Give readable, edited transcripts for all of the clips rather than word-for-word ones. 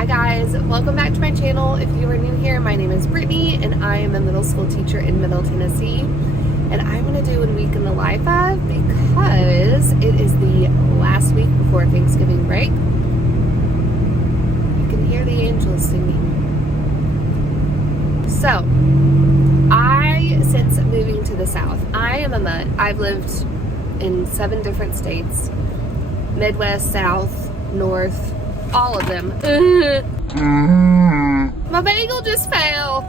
Hi guys, welcome back to my channel. If you are new here, my name is Brittany and I am a middle school teacher in Middle Tennessee. And I'm going to do a week in the life of because it is the last week before Thanksgiving break. You can hear the angels singing. So, since moving to the South, I am a mutt. I've lived in 7 different states. Midwest, South, North, all of them. My bagel just fell.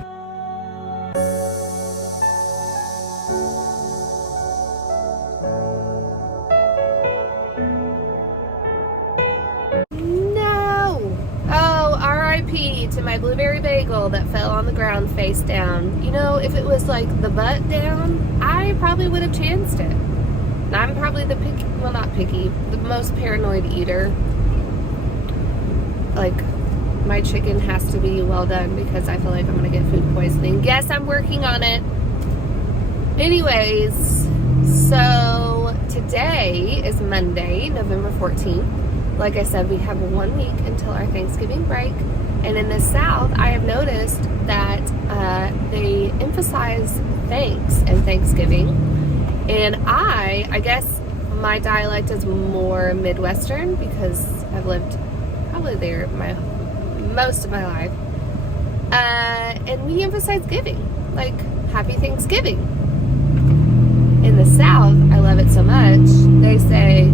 No. Oh, R.I.P. to my blueberry bagel that fell on the ground face down. You know, if it was like the butt down, I probably would have chanced it. And I'm probably the picky, well not picky, the most paranoid eater. Like, my chicken has to be well done because I feel like I'm going to get food poisoning. Yes, I'm working on it. Anyways, so today is Monday, November 14th. Like I said, we have 1 week until our Thanksgiving break. And in the South, I have noticed that they emphasize thanks and Thanksgiving. And I guess my dialect is more Midwestern because I've lived probably there most of my life. And we emphasize giving, like Happy Thanksgiving. In the South, I love it so much, they say,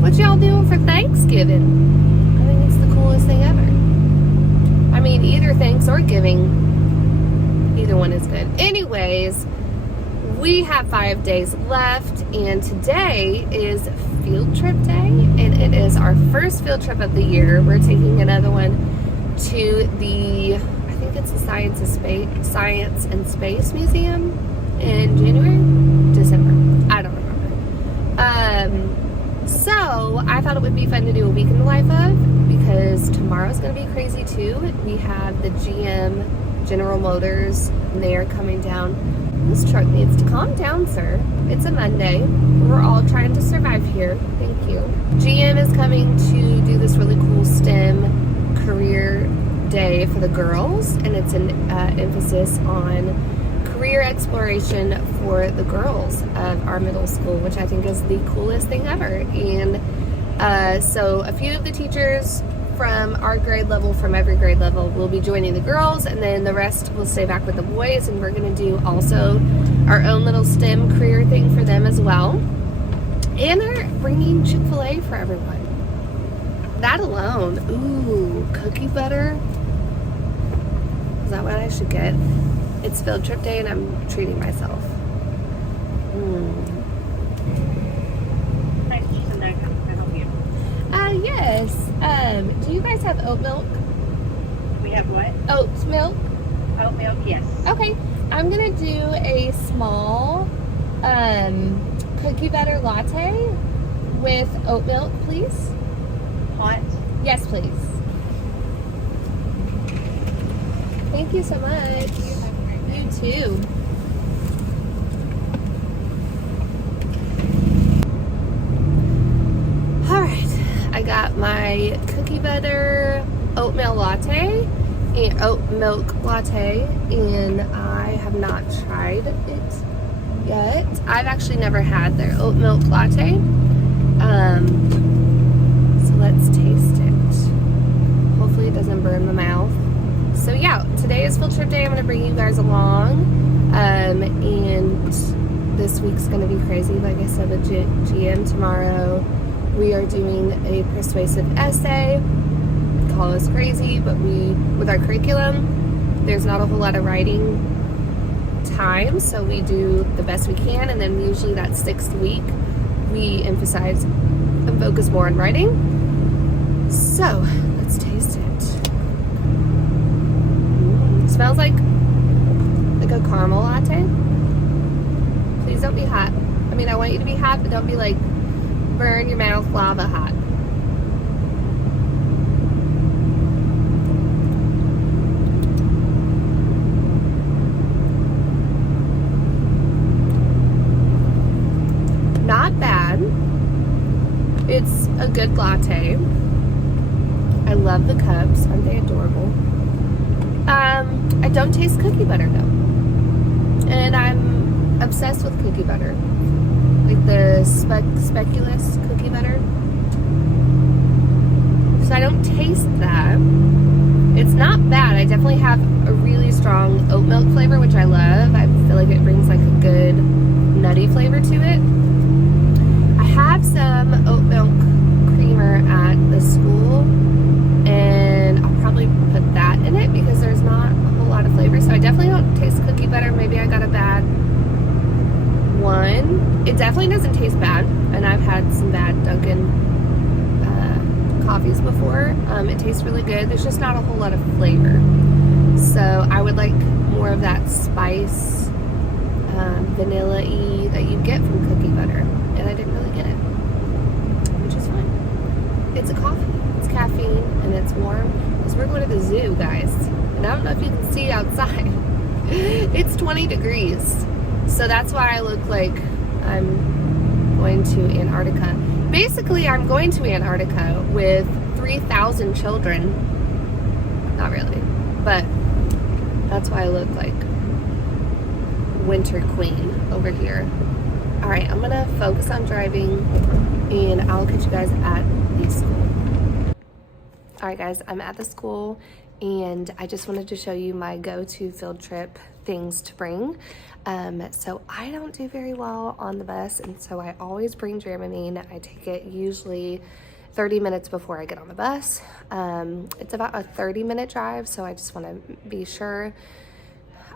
what y'all doing for Thanksgiving? I think it's the coolest thing ever. I mean, either thanks or giving, either one is good. Anyways, we have 5 days left, and today is field trip day, and it is our first field trip of the year. We're taking another one to the, I think it's the Science and Space Museum in January? December. I don't remember. So I thought it would be fun to do a week in the life of, because tomorrow's going to be crazy too. We have the GM, General Motors, and they are coming down. This truck needs to calm down, sir. It's a Monday. We're all trying to survive here. Thank you. GM is coming to do this really cool STEM career day for the girls, and it's an emphasis on career exploration for the girls of our middle school, which I think is the coolest thing ever. And so a few of the teachers from our grade level, from every grade level, will be joining the girls, and then the rest will stay back with the boys, and we're going to do also our own little STEM career thing for them as well. And they're bringing Chick-fil-A for everyone. That alone. Ooh, cookie butter. Is that what I should get? It's field trip day and I'm treating myself. Yes. Do you guys have oat milk? We have what? Oat milk? Oat milk, yes. Okay. I'm going to do a small cookie butter latte with oat milk, please. Hot? Yes, please. Thank you so much. You too. I got my cookie butter oatmeal latte and oat milk latte, and I have not tried it yet. I've actually never had their oat milk latte. So let's taste it. Hopefully it doesn't burn my mouth. So yeah, today is field trip day. I'm going to bring you guys along. And this week's going to be crazy. Like I said, with GM tomorrow. We are doing a persuasive essay. Call us crazy, but with our curriculum, there's not a whole lot of writing time, so we do the best we can, and then usually that 6th week, we emphasize and focus more on writing. So, let's taste it. Smells like a caramel latte. Please don't be hot. I mean, I want you to be hot, but don't be like burn your mouth lava hot. Not bad. It's a good latte. I I love the cups. Aren't they adorable? I don't taste cookie butter though. And I'm obsessed with cookie butter. Like the speculous cookie butter. So I don't taste that. It's not bad. I definitely have a really strong oat milk flavor, which I love. I feel like it brings like a good nutty flavor to it. I have some oat milk creamer at the school, and I'll probably put that in it because there's not a whole lot of flavor. So I definitely don't taste cookie butter. Maybe I got a bad one. It definitely doesn't taste bad, and I've had some bad Dunkin' coffees before. It tastes really good. There's just not a whole lot of flavor. So I would like more of that spice, vanilla-y that you get from cookie butter, and I didn't really get it, which is fine. It's a coffee, it's caffeine, and it's warm because we're going to the zoo, guys. And I don't know if you can see outside. It's 20 degrees. So that's why I look like I'm going to Antarctica. Basically, I'm going to Antarctica with 3,000 children. Not really, but that's why I look like Winter Queen over here. All right, I'm gonna focus on driving, and I'll catch you guys at the school. All right, guys, I'm at the school, and I just wanted to show you my go-to field trip things to bring. So I don't do very well on the bus, and so I always bring Dramamine. I take it usually 30 minutes before I get on the bus. It's about a 30-minute drive, so I just want to be sure.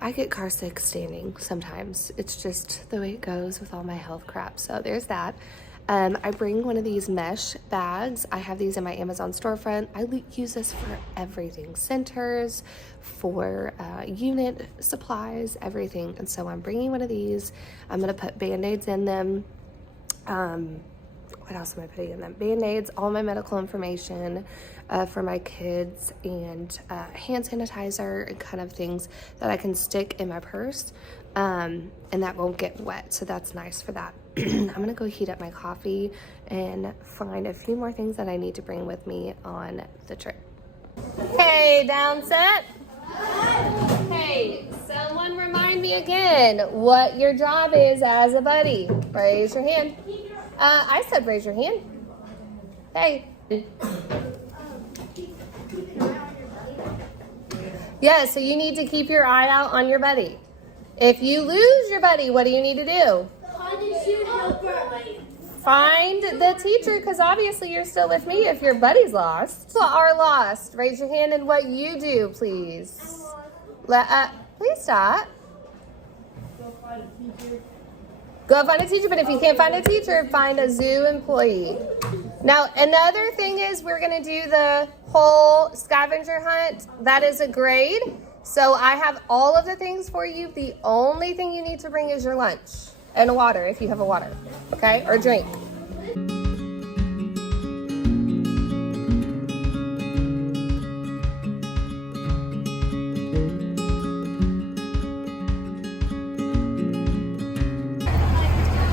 I get car sick standing sometimes. It's just the way it goes with all my health crap. So there's that. I bring one of these mesh bags. I have these in my Amazon storefront. I use this for everything. Centers, for unit supplies, everything. And so I'm bringing one of these. I'm going to put Band-Aids in them. What else am I putting in them? Band-Aids, all my medical information for my kids, and hand sanitizer and kind of things that I can stick in my purse, and that won't get wet. So that's nice for that. I'm gonna go heat up my coffee and find a few more things that I need to bring with me on the trip. Hey, down set. Hey, someone remind me again what your job is as a buddy. Raise your hand. I said raise your hand. Hey. Yeah, so you need to keep your eye out on your buddy. If you lose your buddy, what do you need to do? Find the teacher, because obviously you're still with me if your buddy's lost. Who are lost? Raise your hand and what you do, please. Please stop. Go find a teacher, but if you can't find a teacher, find a zoo employee. Now, another thing is we're going to do the whole scavenger hunt. That is a grade. So I have all of the things for you. The only thing you need to bring is your lunch and water if you have a water, okay, or drink.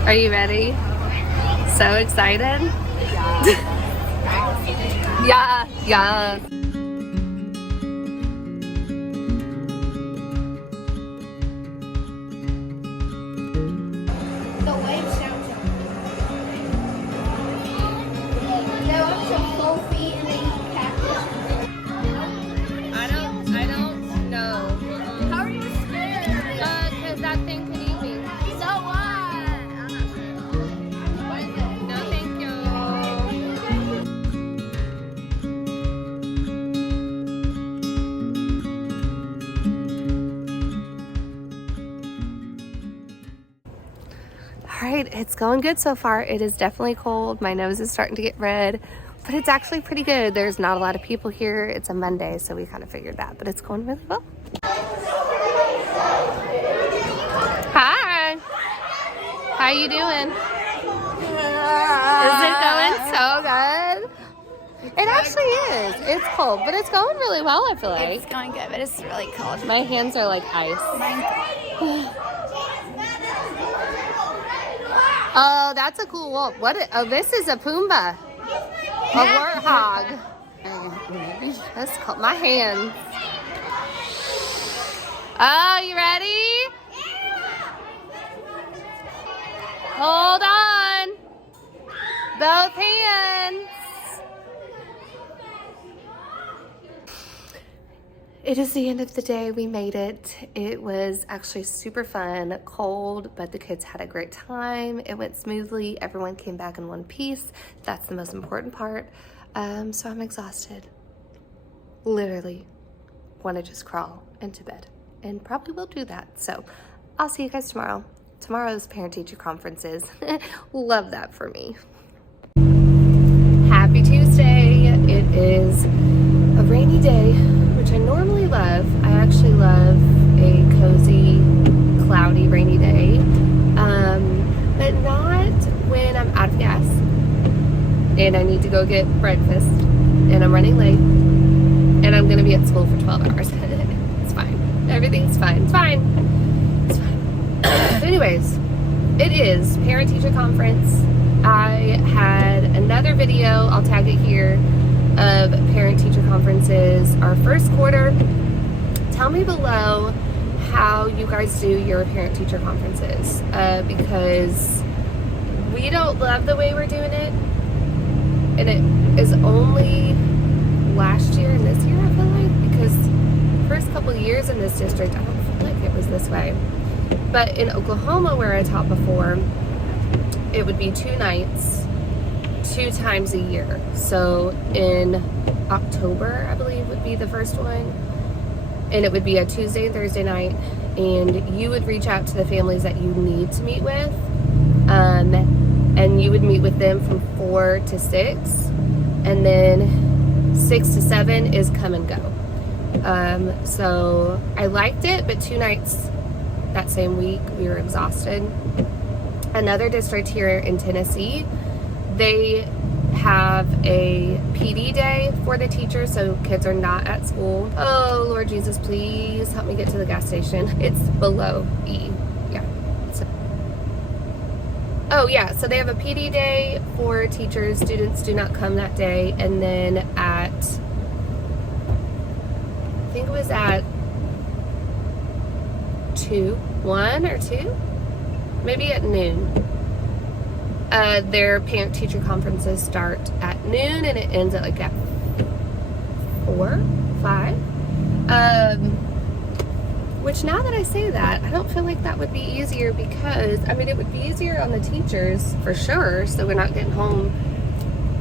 Are you ready? So excited? Yeah. Yeah. The wave sounds they're up to 4 feet and they eat cactus. I don't know. How are you scared? Because that thing could eat me. So what? I'm not sure. What is it? No, thank you. All right, it's going good so far. It is definitely cold. My nose is starting to get red, but it's actually pretty good. There's not a lot of people here. It's a Monday, so we kind of figured that, but it's going really well. Hi. How you doing? Is it going so good? It actually is. It's cold, but it's going really well, I feel like. It's going good, but it's really cold. My hands are like ice. Oh, that's a cool wolf. Oh, this is a Pumbaa. A warthog. Just caught my hands. Oh, you ready? Hold on. Both hands. It is the end of the day. We made it. It was actually super fun, cold, but the kids had a great time. It went smoothly. Everyone came back in one piece. That's the most important part. So I'm exhausted. Literally want to just crawl into bed, and probably will do that. So I'll see you guys tomorrow. Tomorrow's parent-teacher conferences. Love that for me. Happy Tuesday. It is a rainy day, which I normally love. I actually love a cozy, cloudy, rainy day, but not when I'm out of gas and I need to go get breakfast and I'm running late and I'm gonna be at school for 12 hours. It's fine. Everything's fine. It's fine. It's fine. But anyways, it is parent-teacher conference. I had another video, I'll tag it here, of parent-teacher conferences, our first quarter. Tell me below how you guys do your parent-teacher conferences, because we don't love the way we're doing it, and it is only last year and this year, I feel like, because the first couple of years in this district, I don't feel like it was this way. But in Oklahoma, where I taught before, it would be 2 nights, 2 times a year. So in October, I believe, would be the first one. And it would be a Tuesday and Thursday night. And you would reach out to the families that you need to meet with. And you would meet with them from 4 to 6. And then 6 to 7 is come and go. So I liked it, but 2 nights that same week, we were exhausted. Another district here in Tennessee, they have a PD day for the teachers, so kids are not at school. Oh, Lord Jesus, please help me get to the gas station. It's below E. Yeah. Oh, yeah. So they have a PD day for teachers. Students do not come that day. And then at, I think it was at 1 or 2? Maybe at noon. Their parent-teacher conferences start at noon and it ends at like at 4, 5. Which now that I say that, I don't feel like that would be easier, because, I mean, it would be easier on the teachers for sure, so we're not getting home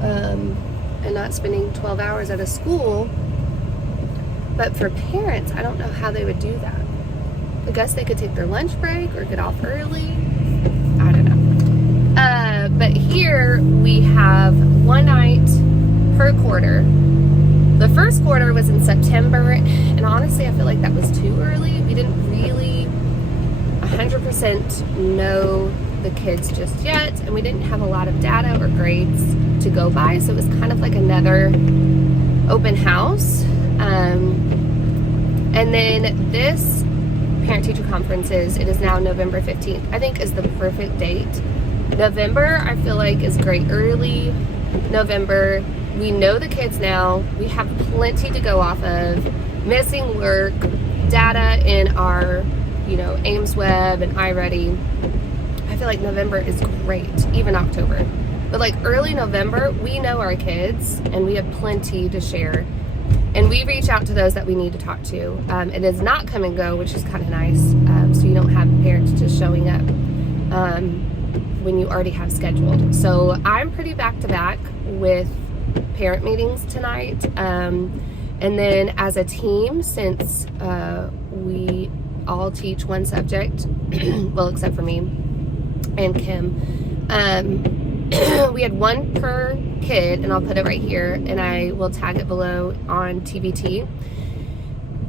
and not spending 12 hours at a school. But for parents, I don't know how they would do that. I guess they could take their lunch break or get off early. I don't know. But here we have 1 night per quarter. The first quarter was in September, and honestly, I feel like that was too early. We didn't really 100% know the kids just yet, and we didn't have a lot of data or grades to go by, so it was kind of like another open house. And then this parent-teacher conferences, it is now November 15th, I think is the perfect date. November, I feel like, is great early. November, we know the kids now. We have plenty to go off of. Missing work, data in our, Ames Web and iReady. I feel like November is great, even October. But like early November, we know our kids and we have plenty to share. And we reach out to those that we need to talk to. It is not come and go, which is kind of nice. So you don't have parents just showing up when you already have scheduled. So I'm pretty back to back with parent meetings tonight. And then as a team, since we all teach one subject, well, except for me and Kim, we had 1 per kid, and I'll put it right here, and I will tag it below on TBT.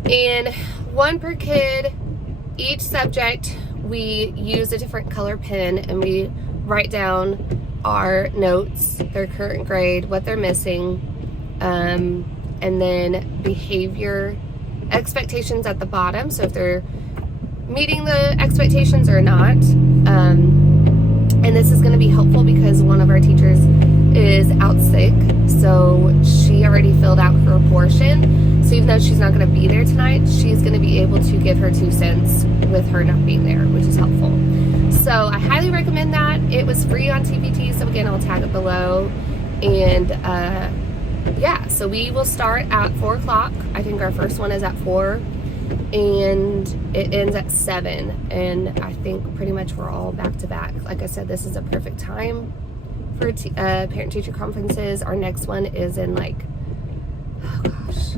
And 1 per kid, each subject, we use a different color pen, and we write down our notes, their current grade, what they're missing, and then behavior expectations at the bottom, so if they're meeting the expectations or not. And this is going to be helpful because one of our teachers is out sick, so she already filled out her portion. So even though she's not going to be there tonight, she's going to be able to give her 2 cents with her not being there, which is helpful. So I highly recommend that. It was free on TPT, so again, I'll tag it below. And yeah, so we will start at 4 o'clock. I think our first one is at 4, and it ends at 7. And I think pretty much we're all back to back. Like I said, this is a perfect time for parent-teacher conferences. Our next one is in like, oh gosh,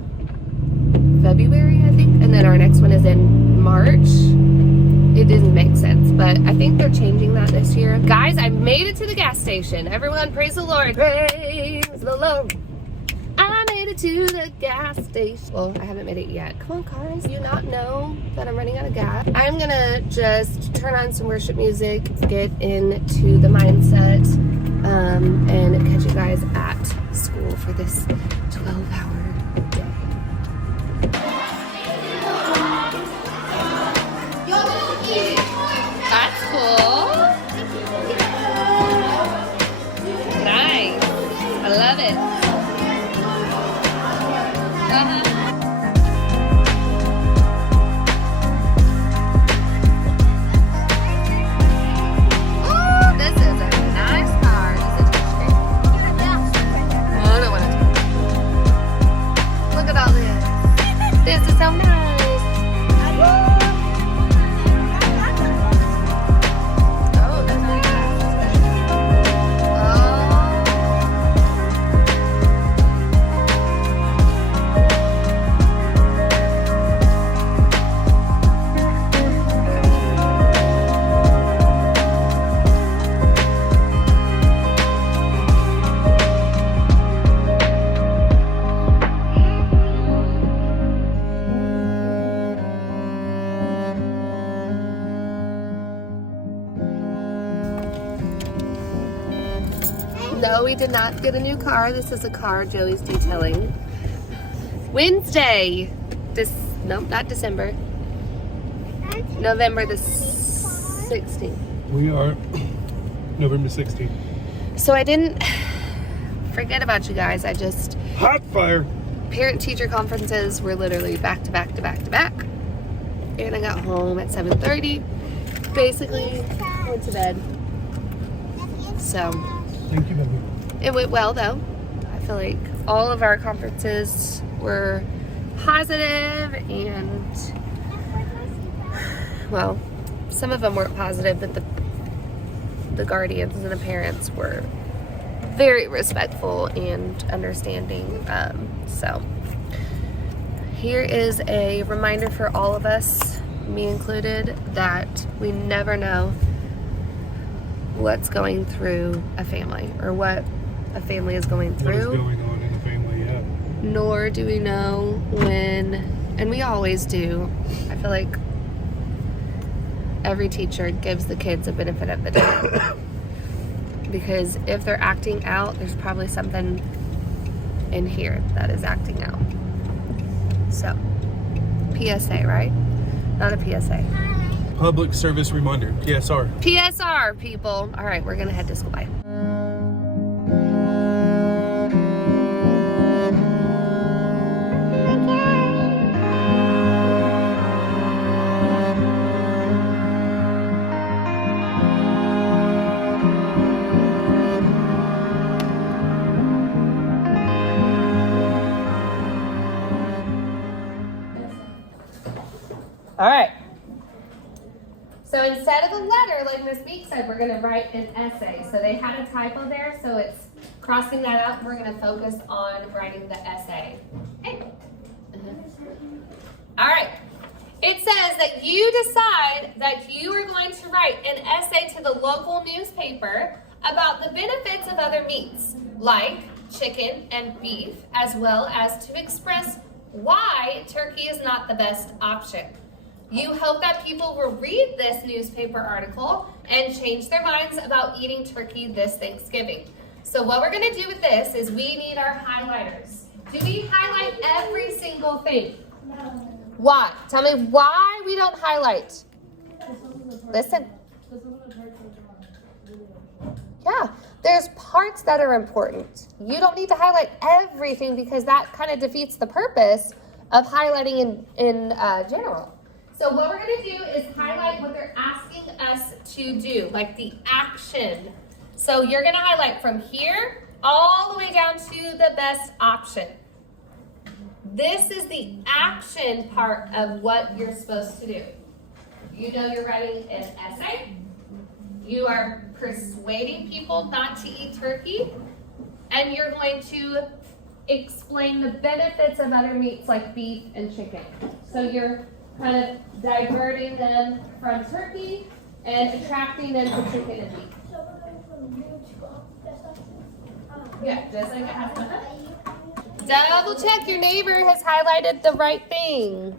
February, I think. And then our next one is in March. It didn't make sense, but I think they're changing that this year. Guys, I made it to the gas station. Everyone, praise the Lord. Praise the Lord. I made it to the gas station. Well, I haven't made it yet. Come on, cars. Do you not know that I'm running out of gas? I'm gonna just turn on some worship music, get into the mindset, and catch you guys at school for this 12-hour day. That's cool. Nice. I love it. Oh, this is a nice car. Is it touchscreen? Oh, I don't want to. Look at all this. This is so nice. No, we did not get a new car. This is a car Joey's detailing. Wednesday. Nope, not December. November the 16th. We are November 16th. So I didn't forget about you guys. I just... Hot fire! Parent-teacher conferences were literally back to back to back to back. And I got home at 7:30. Basically, went to bed. So... Thank you, baby. It went well, though. I feel like all of our conferences were positive, and well, some of them weren't positive, but the guardians and the parents were very respectful and understanding. So here is a reminder for all of us, me included, that we never know what's going through a family or what a family is going through. What is going on in the family, yeah. Nor do we know when, and we always do. I feel like every teacher gives the kids a benefit of the doubt. Because if they're acting out, there's probably something in here that is acting out. So, PSA, right? Not a PSA. Public service reminder, PSR. PSR, people. All right, we're gonna head to school. Bye. All right. So instead of a letter, like Miss Meek said, we're going to write an essay. So they had a typo there, so it's crossing that out. We're going to focus on writing the essay. Okay. All right. It says that you decide that you are going to write an essay to the local newspaper about the benefits of other meats, like chicken and beef, as well as to express why turkey is not the best option. You hope that people will read this newspaper article and change their minds about eating turkey this Thanksgiving. So what we're going to do with this is we need our highlighters. Do we highlight every single thing? No. Why? Tell me why we don't highlight. Listen. Yeah, there's parts that are important. You don't need to highlight everything because that kind of defeats the purpose of highlighting in general. So what we're going to do is highlight what they're asking us to do, like the action. So you're going to highlight from here all the way down to the best option. This is the action part of what you're supposed to do. You know you're writing an essay. You are persuading people not to eat turkey. And you're going to explain the benefits of other meats like beef and chicken. So you're kind of diverting them from turkey and attracting them to chicken and beef. Yeah, just like it has to. Double check your neighbor has highlighted the right thing.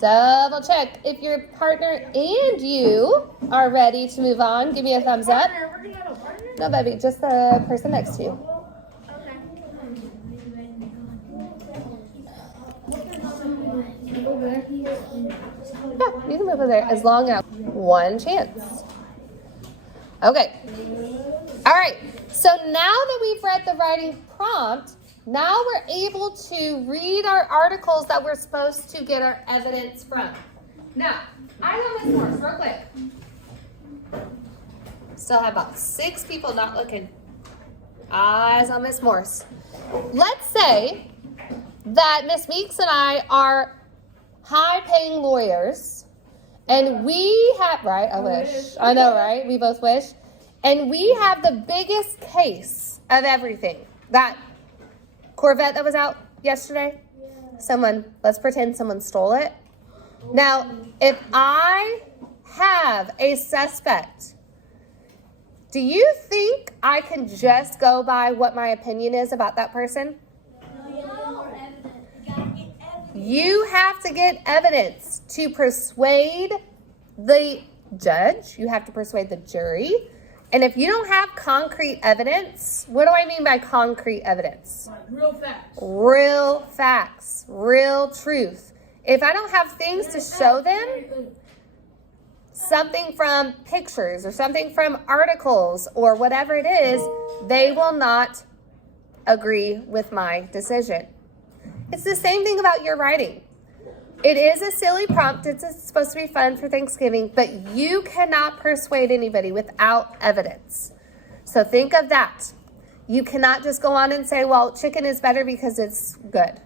Double check if your partner and you are ready to move on. Give me a thumbs up. No, baby, just the person next to you. Yeah, you can move over there as long as one chance. Okay. All right. So now that we've read the writing prompt, now we're able to read our articles that we're supposed to get our evidence from. Now, I know Miss Morse, real quick. Still have about 6 people not looking. Eyes on Miss Morse. Let's say that Miss Meeks and I are high-paying lawyers, and we have, right, I wish. I know, right? We both wish. And we have the biggest case of everything. That Corvette that was out yesterday, let's pretend someone stole it. Now, if I have a suspect, do you think I can just go by what my opinion is about that person? You have to get evidence to persuade the judge. You have to persuade the jury. And if you don't have concrete evidence, what do I mean by concrete evidence? Real facts. Real facts. Real truth. If I don't have things to show them, something from pictures or something from articles or whatever it is, they will not agree with my decision. It's the same thing about your writing. It is a silly prompt. It's supposed to be fun for Thanksgiving, but you cannot persuade anybody without evidence. So think of that. You cannot just go on and say, well, chicken is better because it's good.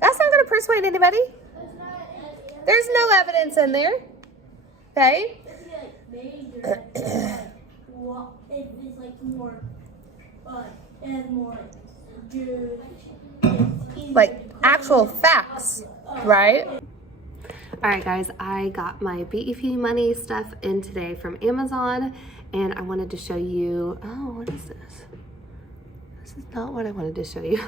That's not going to persuade anybody. There's no evidence in there. Okay? It's like more, and more good. Like actual facts, right? All right, guys, I got my BEP money stuff in today from Amazon, and I wanted to show you, oh, what is this? This is not what I wanted to show you.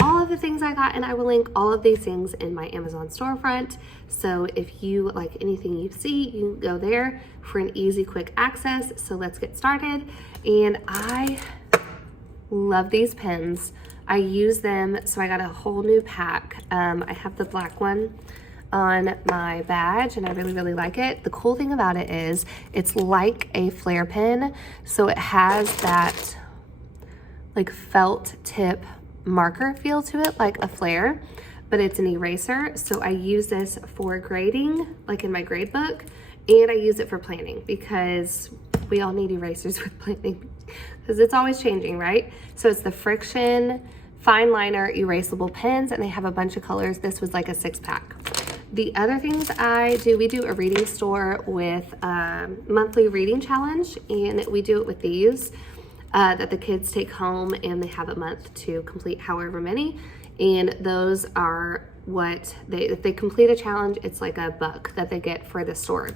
All of the things I got, and I will link all of these things in my Amazon storefront. So if you like anything you see, you can go there for an easy, quick access. So let's get started. And I love these pens. I use them, so I got a whole new pack. I have the black one on my badge, and I really, really like it. The cool thing about it is it's like a flare pen, so it has that like felt tip marker feel to it, like a flare, but it's an eraser. So I use this for grading, like in my grade book, and I use it for planning because we all need erasers with planning because it's always changing, right? So it's the Friction fine liner erasable pens, and they have a bunch of colors. This was like a 6-pack. The other things I do, we do a reading store with monthly reading challenge, and we do it with these that the kids take home, and they have a month to complete however many, and those are what if they complete a challenge, it's like a buck that they get for the store.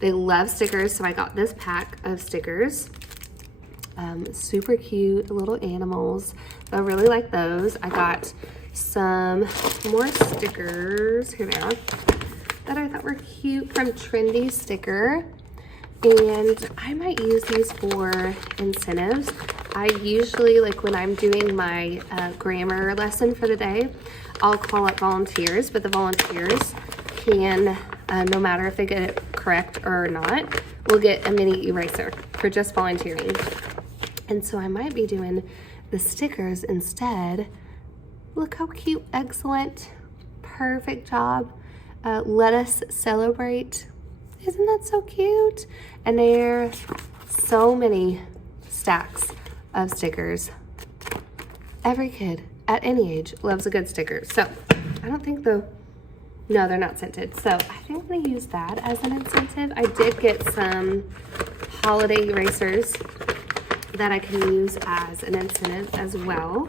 They love stickers, so I got this pack of stickers. Super cute little animals. I really like those. I got some more stickers, here they are, that I thought were cute from Trendy Sticker. And I might use these for incentives. I usually, like when I'm doing my grammar lesson for the day, I'll call up volunteers, but the volunteers can, no matter if they get it correct or not, will get a mini eraser for just volunteering. And so I might be doing the stickers instead. Look how cute, excellent, perfect job. Let us celebrate. Isn't that so cute? And there are so many stacks of stickers. Every kid at any age loves a good sticker. So I don't think no, they're not scented. So I think I'm gonna use that as an incentive. I did get some holiday erasers that I can use as an incentive as well,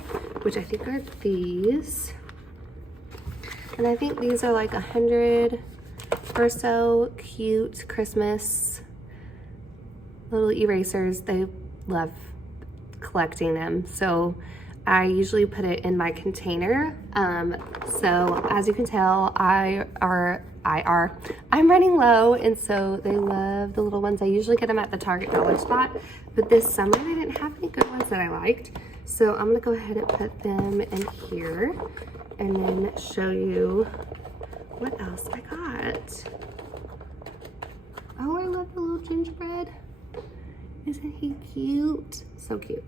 which I think are these. And I think these are like 100 or so cute Christmas little erasers. They love collecting them. So I usually put it in my container. So as you can tell, I'm running low, and so they love the little ones. I usually get them at the Target dollar spot, but this summer they didn't have any good ones that I liked. So I'm gonna go ahead and put them in here and then show you what else I got. Oh, I love the little gingerbread. Isn't he cute? So cute.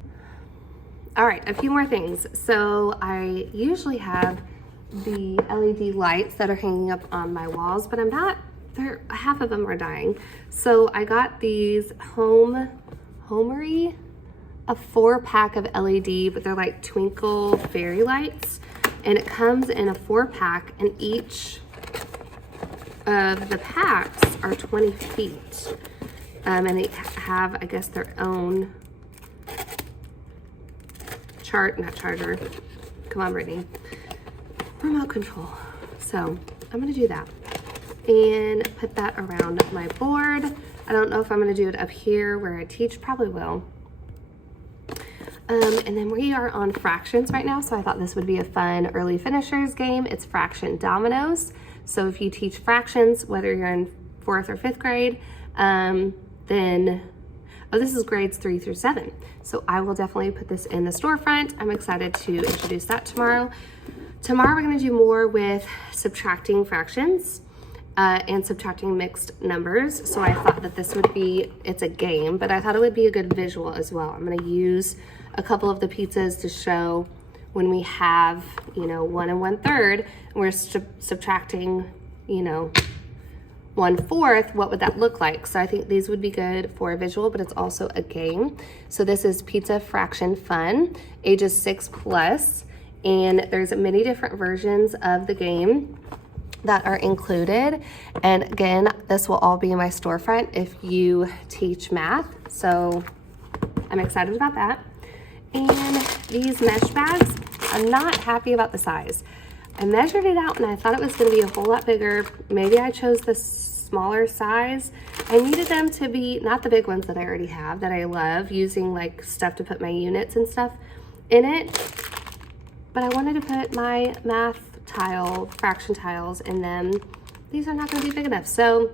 All right, a few more things. So I usually have the LED lights that are hanging up on my walls, but half of them are dying. So I got these Homery, a 4-pack of LED, but they're like twinkle fairy lights. And it comes in a 4-pack, and each of the packs are 20 feet. And they have, I guess, their own come on, Brittany, remote control. So I'm gonna do that and put that around my board. I don't know if I'm gonna do it up here where I teach, probably will. And then we are on fractions right now, so I thought this would be a fun early finishers game. It's fraction dominoes. So if you teach fractions, whether you're in 4th or 5th grade, this is grades 3 through 7. So I will definitely put this in the storefront. I'm excited to introduce that tomorrow. Tomorrow we're gonna do more with subtracting fractions and subtracting mixed numbers. So I thought that this would be, it's a game, but I thought it would be a good visual as well. I'm gonna use a couple of the pizzas to show when we have, 1 1/3, and we're subtracting, 1/4, what would that look like? So I think these would be good for a visual, but it's also a game. So this is Pizza Fraction Fun, ages 6+, and there's many different versions of the game that are included. And again, this will all be in my storefront if you teach math. So I'm excited about that. And these mesh bags, I'm not happy about the size. I measured it out and I thought it was gonna be a whole lot bigger. Maybe I chose the smaller size. I needed them to be, not the big ones that I already have that I love using like stuff to put my units and stuff in it. But I wanted to put my math fraction tiles in them. These are not gonna be big enough. So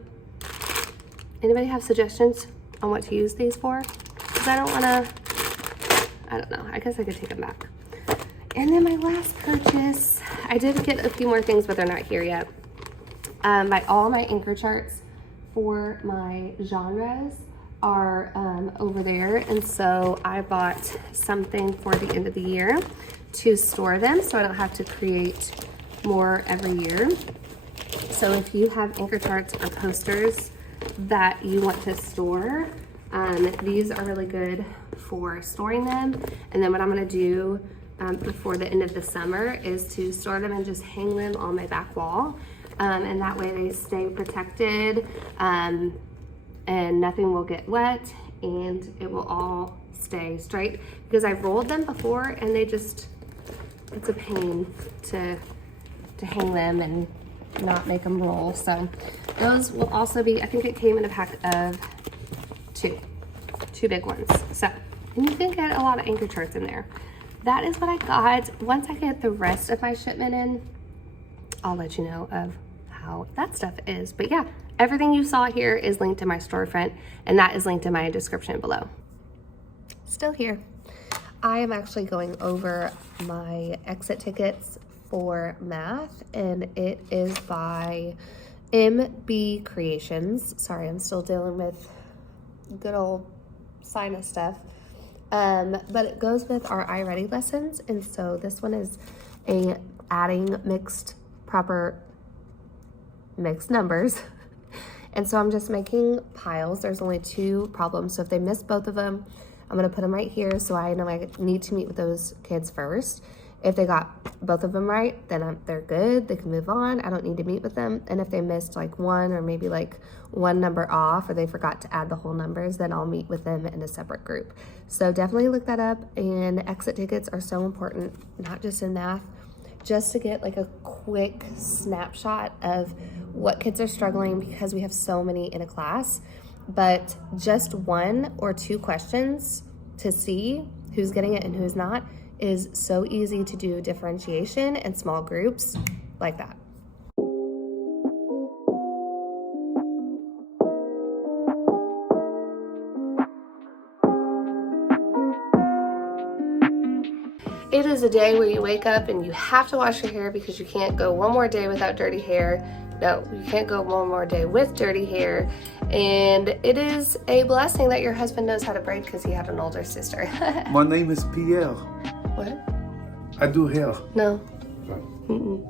anybody have suggestions on what to use these for? Because I don't know, I guess I could take them back. And then my last purchase, I did get a few more things, but they're not here yet. All my anchor charts for my genres are over there. And so I bought something for the end of the year to store them so I don't have to create more every year. So if you have anchor charts or posters that you want to store, these are really good for storing them. And then what I'm gonna do before the end of the summer is to store them and just hang them on my back wall. And that way they stay protected and nothing will get wet and it will all stay straight, because I've rolled them before and they just, it's a pain to hang them and not make them roll. So those will also be, I think it came in a pack of two big ones. So, and you can get a lot of anchor charts in there. That is what I got. Once I get the rest of my shipment in, I'll let you know of how that stuff is. But yeah, everything you saw here is linked to my storefront, and that is linked in my description below. Still here. I am actually going over my exit tickets for math, and it is by MB Creations. Sorry, I'm still dealing with good old sinus stuff. But it goes with our iReady lessons. And so this one is adding proper mixed numbers. And so I'm just making piles. There's only 2 problems. So if they miss both of them, I'm gonna put them right here so I know I need to meet with those kids first. If they got both of them right, then they're good. They can move on. I don't need to meet with them. And if they missed like 1 or maybe like 1 number off, or they forgot to add the whole numbers, then I'll meet with them in a separate group. So definitely look that up. And exit tickets are so important, not just in math, just to get like a quick snapshot of what kids are struggling, because we have so many in a class. But just 1 or 2 questions to see who's getting it and who's not is so easy to do differentiation in small groups like that. It is a day where you wake up and you have to wash your hair because you can't go one more day without dirty hair. No, you can't go one more day with dirty hair. And it is a blessing that your husband knows how to braid because he had an older sister. My name is Pierre. What? I do hair. No. Mm-mm.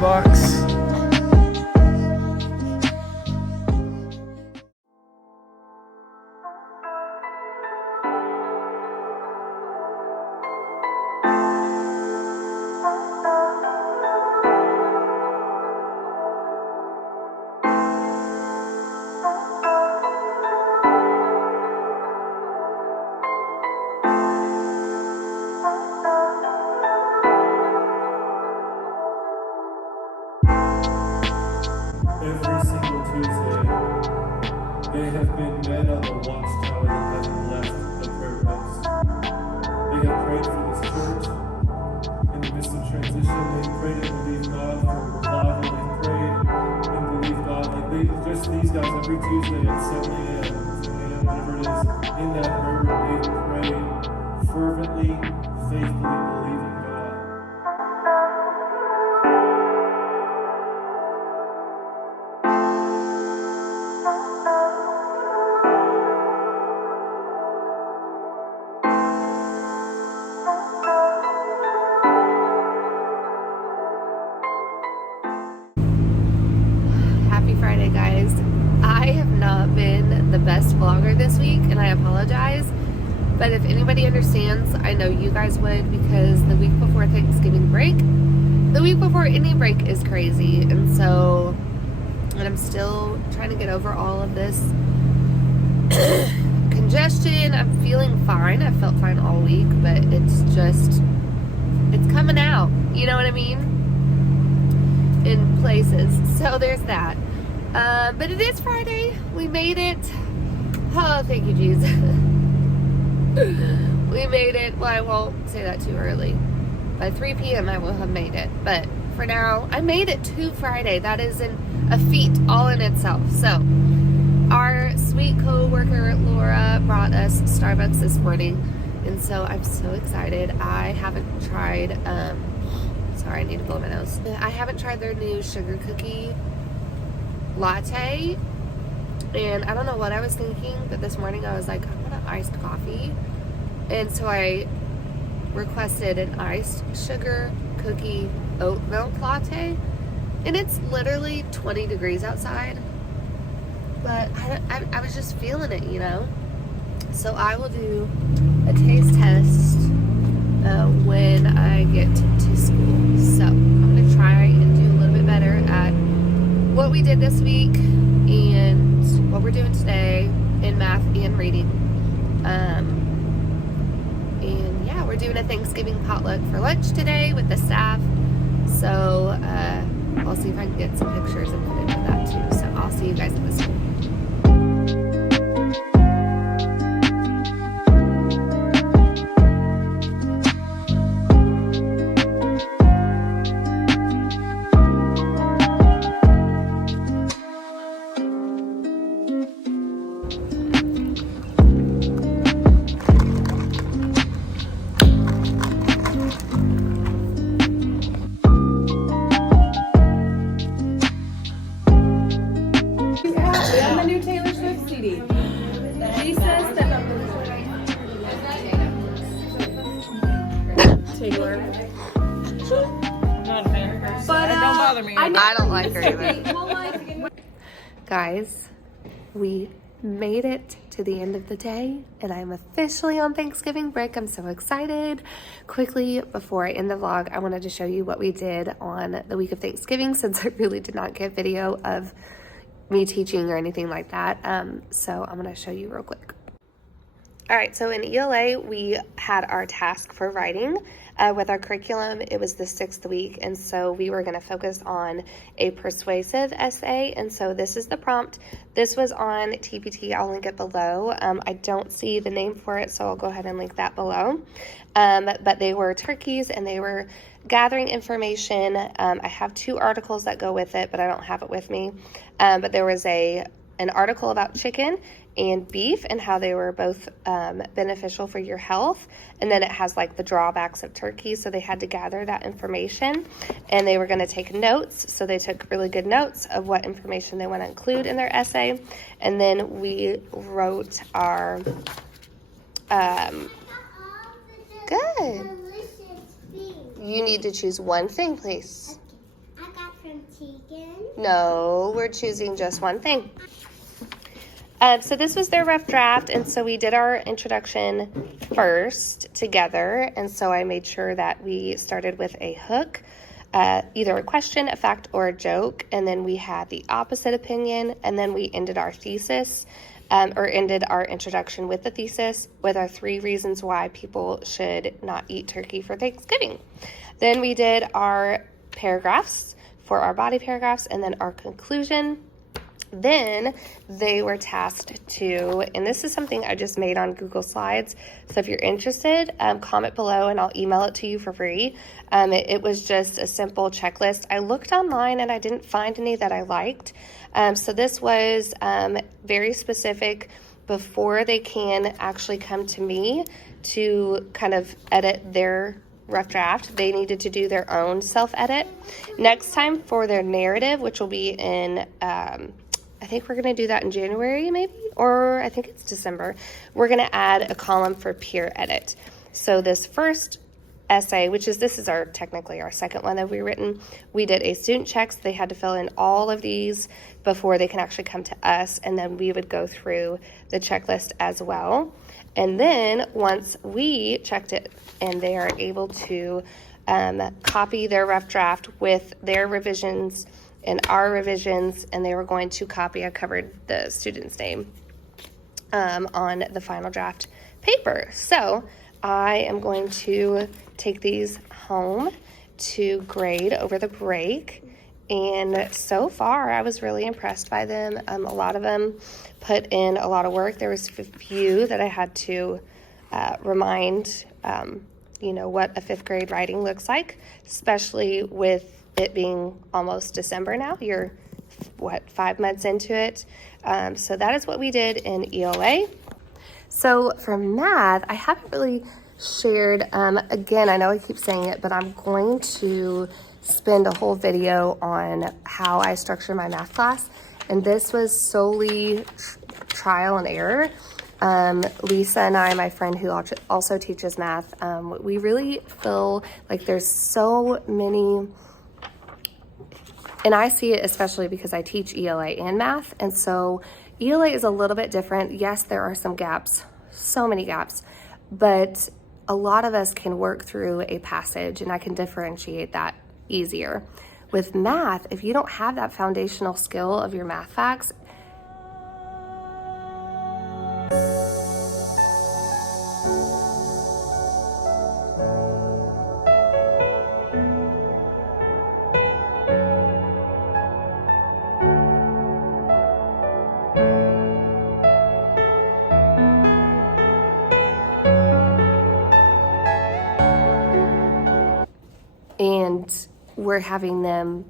Box. Every single Tuesday, they have been men on the watchtower that haven't left the prayer post. They have prayed for this church. In the midst of transition, they prayed and believed God for revival. They prayed and believed God. Just these guys every Tuesday at 7 a.m., 10 a.m., whatever it is, in that room, they pray fervently, faithfully, believing God. Friday, guys. I have not been the best vlogger this week, and I apologize, but if anybody understands, I know you guys would, because the week before Thanksgiving break, the week before any break is crazy, and I'm still trying to get over all of this congestion. I'm feeling fine. I felt fine all week, but it's coming out, you know what I mean, in places. So there's that. But it is Friday. We made it. Oh, thank you, Jesus. We made it. Well, I won't say that too early. By 3 p.m. I will have made it. But for now, I made it to Friday. That is a feat all in itself. So, our sweet co-worker, Laura, brought us Starbucks this morning. And so I'm so excited. I haven't tried, sorry, I need to blow my nose. I haven't tried their new sugar cookie latte, and I don't know what I was thinking, but this morning I was like, I want an iced coffee, and so I requested an iced sugar cookie oat milk latte, and it's literally 20 degrees outside, but I was just feeling it, you know. So I will do a taste test when I get to school. So I'm gonna try and do a little bit better at what we did this week and what we're doing today in math and reading. And yeah, we're doing a Thanksgiving potluck for lunch today with the staff. So I'll see if I can get some pictures and footage of that too. So I'll see you guys at the school. bother me. I don't like her either. Guys, we made it to the end of the day and I'm officially on Thanksgiving break. I'm so excited. Quickly, before I end the vlog, I wanted to show you what we did on the week of Thanksgiving since I really did not get video of me teaching or anything like that. So I'm gonna show you real quick. All right, so in ELA, we had our task for writing. With our curriculum, it was the 6th week, and so we were gonna focus on a persuasive essay, and so this is the prompt. This was on TPT, I'll link it below. I don't see the name for it, so I'll go ahead and link that below. But they were turkeys, and they were gathering information. I have 2 articles that go with it, but I don't have it with me. But there was an article about chicken and beef and how they were both beneficial for your health, and then it has like the drawbacks of turkey, so they had to gather that information and they were going to take notes, so they took really good notes of what information they want to include in their essay, and then we wrote our good. You need to choose one thing, please. I got from chicken. No, we're choosing just one thing. So this was their rough draft, and so we did our introduction first together, and so I made sure that we started with a hook, either a question, a fact, or a joke, and then we had the opposite opinion, and then we ended our thesis, or ended our introduction with the thesis with our 3 reasons why people should not eat turkey for Thanksgiving. Then we did our paragraphs for our body paragraphs, and then our conclusion. Then they were tasked to, and this is something I just made on Google Slides, so if you're interested, comment below and I'll email it to you for free. It was just a simple checklist. I looked online and I didn't find any that I liked. So this was very specific before they can actually come to me to kind of edit their rough draft. They needed to do their own self-edit. Next time for their narrative, which will be in I think we're going to do that in January maybe, or I think it's December. We're going to add a column for peer edit. So this first essay, this is technically our second one that we've written, we did a student check, so they had to fill in all of these before they can actually come to us, and then we would go through the checklist as well. And then once we checked it and they are able to copy their rough draft with their revisions and our revisions, and they were going to copy, I covered the student's name on the final draft paper. So I am going to take these home to grade over the break, and so far I was really impressed by them. A lot of them put in a lot of work. There was a few that I had to remind what a 5th grade writing looks like, especially with it being almost December now. You're 5 months into it. So that is what we did in ELA. So for math, I haven't really shared, again, I know I keep saying it, but I'm going to spend a whole video on how I structure my math class. And this was solely trial and error. Lisa and I, my friend who also teaches math, we really feel like there's so many, and I see it especially because I teach ELA and math, and so ELA is a little bit different. Yes, there are some gaps, so many gaps, but a lot of us can work through a passage, and I can differentiate that easier. With math, if you don't have that foundational skill of your math facts, and we're having them,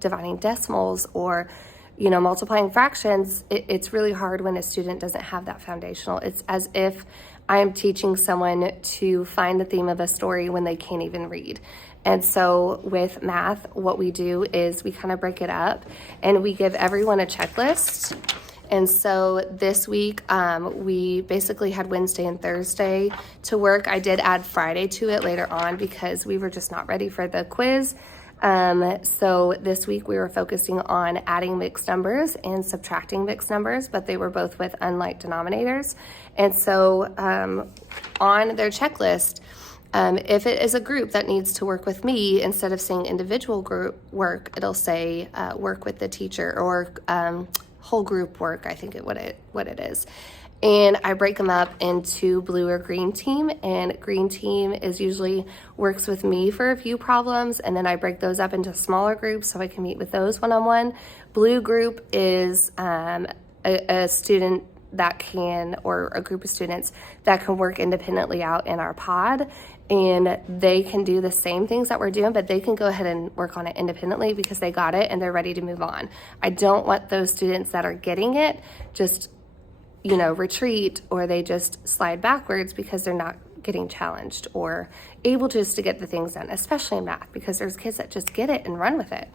dividing decimals or, multiplying fractions, it's really hard when a student doesn't have that foundational. It's as if I am teaching someone to find the theme of a story when they can't even read. And so with math, what we do is we kind of break it up and we give everyone a checklist. And so this week, we basically had Wednesday and Thursday to work. I did add Friday to it later on because we were just not ready for the quiz. So this week we were focusing on adding mixed numbers and subtracting mixed numbers, but they were both with unlike denominators. And so on their checklist, if it is a group that needs to work with me, instead of saying individual group work, it'll say work with the teacher, or whole group work, I think what it is. And I break them up into blue or green team, and green team is usually works with me for a few problems, and then I break those up into smaller groups so I can meet with those one-on-one. Blue group is a student that can, or a group of students that can work independently out in our pod, and they can do the same things that we're doing, but they can go ahead and work on it independently because they got it and they're ready to move on. I don't want those students that are getting it just, retreat, or they just slide backwards because they're not getting challenged or able just to get the things done, especially in math, because there's kids that just get it and run with it.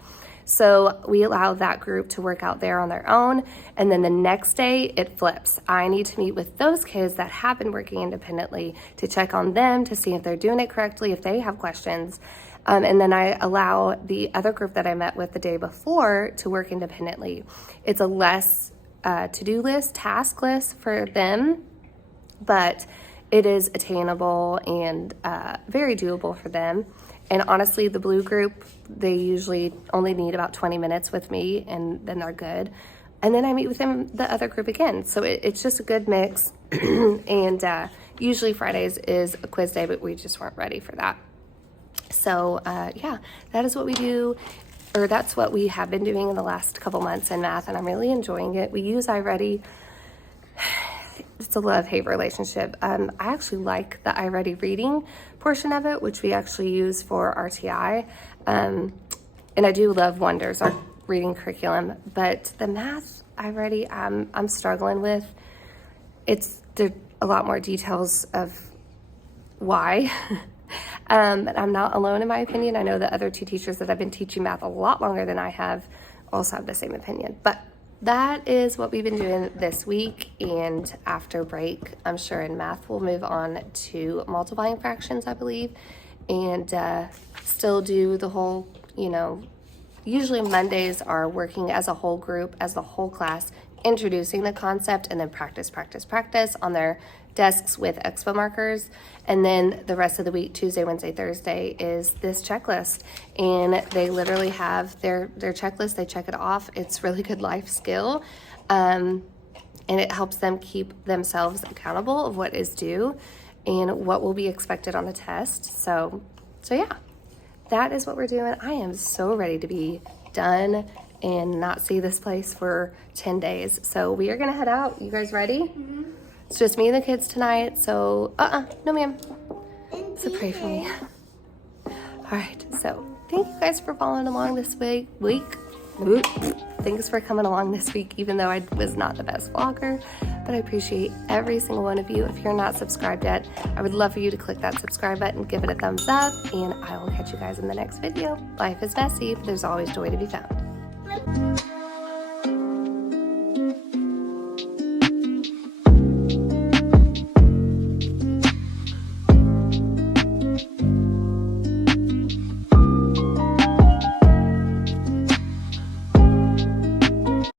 So we allow that group to work out there on their own, and then the next day it flips. I need to meet with those kids that have been working independently to check on them to see if they're doing it correctly, if they have questions. And then I allow the other group that I met with the day before to work independently. It's a less to-do list, task list for them, but it is attainable and very doable for them. And honestly, the blue group, they usually only need about 20 minutes with me, and then they're good. And then I meet with them, the other group again. So it's just a good mix. And usually Fridays is a quiz day, but we just weren't ready for that. So yeah, that is what we do, or that's what we have been doing in the last couple months in math, and I'm really enjoying it. We use iReady. It's a love-hate relationship. I actually like the iReady reading portion of it, which we actually use for RTI. And I do love Wonders, our reading curriculum. But the math iReady, I'm struggling with. There a lot more details of why. But I'm not alone in my opinion. I know the other two teachers that have been teaching math a lot longer than I have also have the same opinion. But that is what we've been doing this week, and after break, I'm sure in math we'll move on to multiplying fractions, I believe, and still do the whole, usually Mondays are working as a whole group, as the whole class, introducing the concept, and then practice on their desks with expo markers. And then the rest of the week, Tuesday, Wednesday, Thursday, is this checklist. And they literally have their checklist. They check it off. It's really good life skill. And it helps them keep themselves accountable of what is due and what will be expected on the test. So yeah, that is what we're doing. I am so ready to be done and not see this place for 10 days. So we are gonna head out. You guys ready? Mm-hmm. It's just me and the kids tonight, so no ma'am. So pray for me. All right, so thank you guys for following along this week. Thanks for coming along this week, even though I was not the best vlogger, but I appreciate every single one of you. If you're not subscribed yet, I would love for you to click that subscribe button, give it a thumbs up, and I will catch you guys in the next video. Life is messy, but there's always joy to be found.